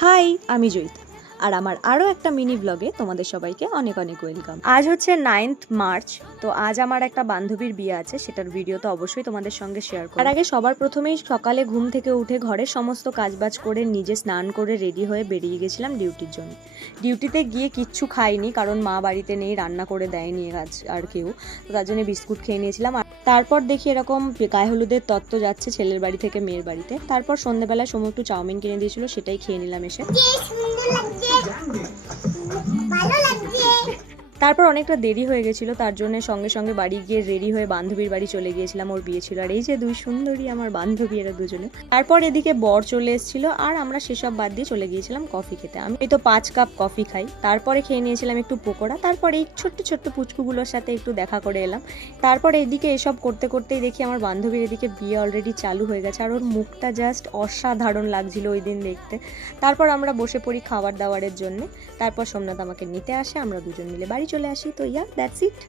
High, আমি জয়িতা আর আমার আরও একটা মিনি ব্লগে তোমাদের সবাইকে অনেক অনেক ওয়েলকাম। আজ হচ্ছে 9th মার্চ। তো আজ আমার একটা বান্ধবীর বিয়ে আছে, সেটার ভিডিও তো অবশ্যই তোমাদের সঙ্গে শেয়ার করব। তার আগে সবার প্রথমেই সকালে ঘুম থেকে উঠে ঘরের সমস্ত কাজবাজ করে নিজে স্নান করে রেডি হয়ে বেরিয়ে গেছিলাম ডিউটির জন্য। ডিউটিতে গিয়ে কিচ্ছু খাইনি, কারণ মা বাড়িতে নেই, রান্না করে দেয়নি আজ আর কেউ, তো তার জন্য বিস্কুট খেয়ে নিয়েছিলাম। তারপর দেখি এরকম গায়ে হলুদের তত্ত্ব যাচ্ছে ছেলের বাড়ি থেকে মেয়ের বাড়িতে। তারপর সন্ধ্যেবেলায় সময় একটু চাউমিন কিনে দিয়েছিল, সেটাই খেয়ে নিলাম এসে। তারপর অনেকটা দেরি হয়ে গেছিলো, তার জন্য সঙ্গে সঙ্গে বাড়ি গিয়ে রেডি হয়ে বান্ধবীর বাড়ি চলে গিয়েছিলাম, ওর বিয়ে ছিল। আর এই যে দুই সুন্দরী আমার বান্ধবী, এরা দুজনে। তারপর এদিকে বর চলে এসেছিল, আর আমরা সেসব বাদ দিয়ে চলে গিয়েছিলাম কফি খেতে। আমি তো 5 কাপ কফি খাই। তারপরে খেয়ে নিয়েছিলাম একটু পকোড়া। তারপর এই ছোট্ট ছোট্ট পুচকুগুলোর সাথে একটু দেখা করে এলাম। তারপর এইদিকে এসব করতে করতেই দেখি আমার বান্ধবীর এদিকে বিয়ে অলরেডি চালু হয়ে গেছে, আর ওর মুখটা জাস্ট অসাধারণ লাগছিল ওই দিন দেখতে। তারপর আমরা বসে পড়ি খাবার দাবারের জন্য। তারপর সোমনাথ আমাকে নিতে আসে, আমরা দুজন মিলে বাড়ি চলে আসি। তো দ্যাটস ইট।